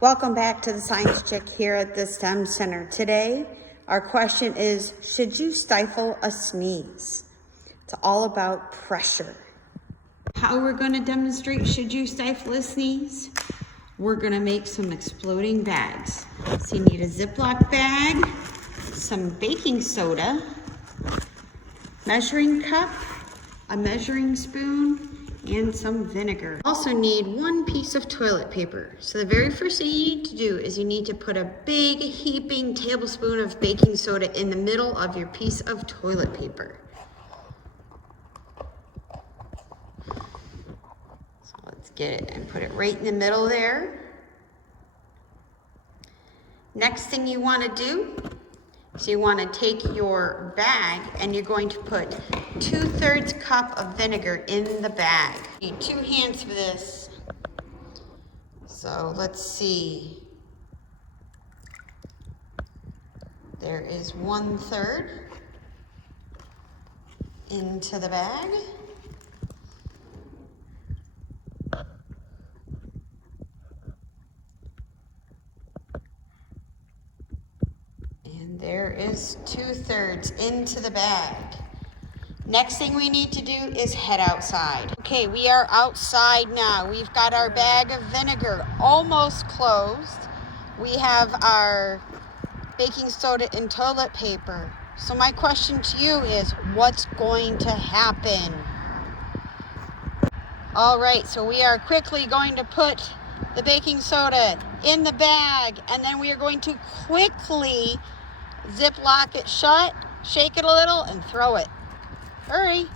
Welcome back to the Science Chick here at the STEM Center. Today, our question is, should you stifle a sneeze? It's all about pressure. How we're going to demonstrate should you stifle a sneeze? We're going to make some exploding bags. So you need a Ziploc bag, some baking soda, measuring cup, a measuring spoon, and some vinegar. Also need one piece of toilet paper. So the very first thing you need to do is you need to put a big heaping tablespoon of baking soda in the middle of your piece of toilet paper. So let's get it and put it right in the middle there. Next thing you want to do, so you want to take your bag and you're going to put 2/3 cup of vinegar in the bag. You need 2 hands for this. So let's see. There is 1/3 into the bag. There is 2/3 into the bag. Next thing we need to do is head outside. Okay, we are outside now. We've got our bag of vinegar almost closed. We have our baking soda and toilet paper. So my question to you is, what's going to happen? All right, so we are quickly going to put the baking soda in the bag, and then we are going to quickly Ziploc it shut, shake it a little, and throw it. Hurry.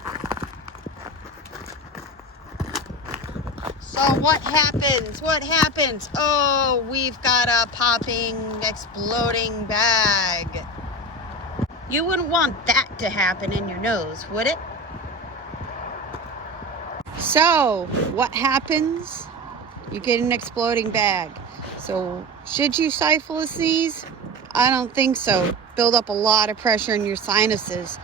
So what happens? What happens? Oh, we've got a popping, exploding bag. You wouldn't want that to happen in your nose, would it? So what happens? You get an exploding bag. So should you stifle a sneeze? I don't think so. Build up a lot of pressure in your sinuses.